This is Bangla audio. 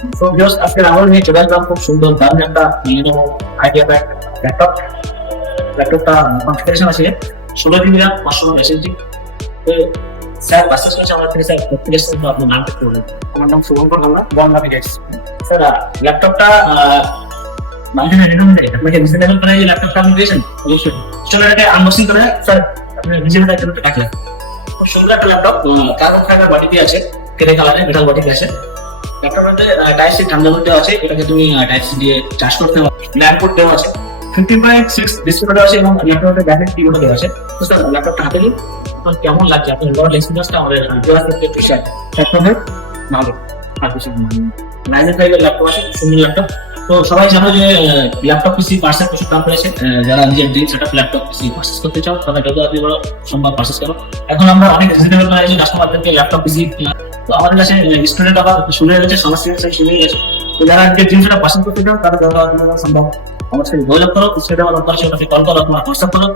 তো ভিউয়ার্স, আজকে আমরা নিয়ে চলে আসলাম খুব সুন্দর দারুণ একটা আইডিয়া ব্যাগ ল্যাপটপ। ল্যাপটপটা কনফিগারেশন আছে 16 GB RAM 562 তো স্যার বাসেস হচ্ছে আমার থেকে স্যার কনফিগারেশন তো আপনি নামটা একটু বলুন। আমার নাম শুভঙ্কর হালদার, বনগাঁ বিগেটস। স্যার ল্যাপটপটা মানে আপনাকে ডিজাইন করে এই ল্যাপটপটা আপনি দিয়েছেন অবশ্যই চলো এটাকে আনবক্সিং করে স্যার আপনি নিজের দায়িত্ব রাখলেন। খুব সুন্দর একটা ল্যাপটপ, কার্বন ফাইবার বডি দিয়ে আছে, গ্রে কালারের মেটাল বডি দিয়ে আছে। ল্যাপটপের মধ্যে টাইপ সি থান্ডারবোল্ট দেওয়া আছে, এটাকে তুমি টাইপ সি দিয়ে চার্জ করতে পারো। ল্যান্ড পোর্ট দেওয়া আছে, 15.6 ডিসপ্লে দেওয়া আছে এবং ল্যাপটপের ব্যাটারি কিবোর্ড দেওয়া আছে। তো স্যার ল্যাপটপটা হাতে নিন, আপনার কেমন লাগছে আপনার বড় এক্সপিরিয়েন্সটা আমাদের ক্লাস করতে একটু শেয়ার। ল্যাপটপের ভালো আর কিছু রাইজেন 5 এর ল্যাপটপ আছে, খুব সুন্দর ল্যাপটপ। তো সবাই জানো যে ল্যাপটপ পিসি পার্সেল প্রচুর দাম রয়েছে। যারা নিজের dream setup laptop PC purchase করতে চাও তারা যত তাড়াতাড়ি বড় সম্ভব পারচেজ করো। এখন আমরা অনেক রিজনেবল প্রাইসে কাস্টমারদেরকে ল্যাপটপ পিসি, তো আমাদের কাছে স্টুডেন্ট আবার শুনে গেছে, সমস্যা শুনে গেছে। তো যারা নিজের ড্রিম সেটআপ পারচেজ করতে চাও তারা যত তাড়াতাড়ি সম্ভব আমার সাথে যোগাযোগ করো, সেটা আমার নম্বর আছে, কল করো, তোমার হোয়াটসঅ্যাপ করো।